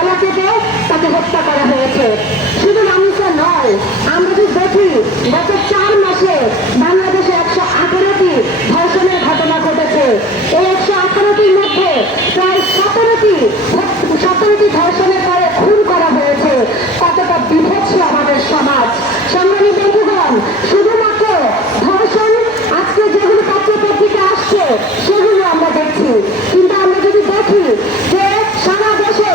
গলা কেটে তাকে হত্যা করা হয়েছে। শুধু মানুষে নয়, আমরা যদি দেখি গত 4 মাসে বাংলাদেশে 118টি ধর্ষণের ঘটনা ঘটেছে। এই 118টির মধ্যে প্রায় 17টি ধর্ষণের পরে খুন করা হয়েছে। কতটা বিভৎস আমাদের সমাজ। সংগ্রামী বন্ধুগণ, শুধুমাত্র ধর্ষণ আজকে যেগুলো পত্রপত্রিকা আসছে সেগুলো আমরা দেখছি, কিন্তু আমরা যদি দেখি যে সারা দেশে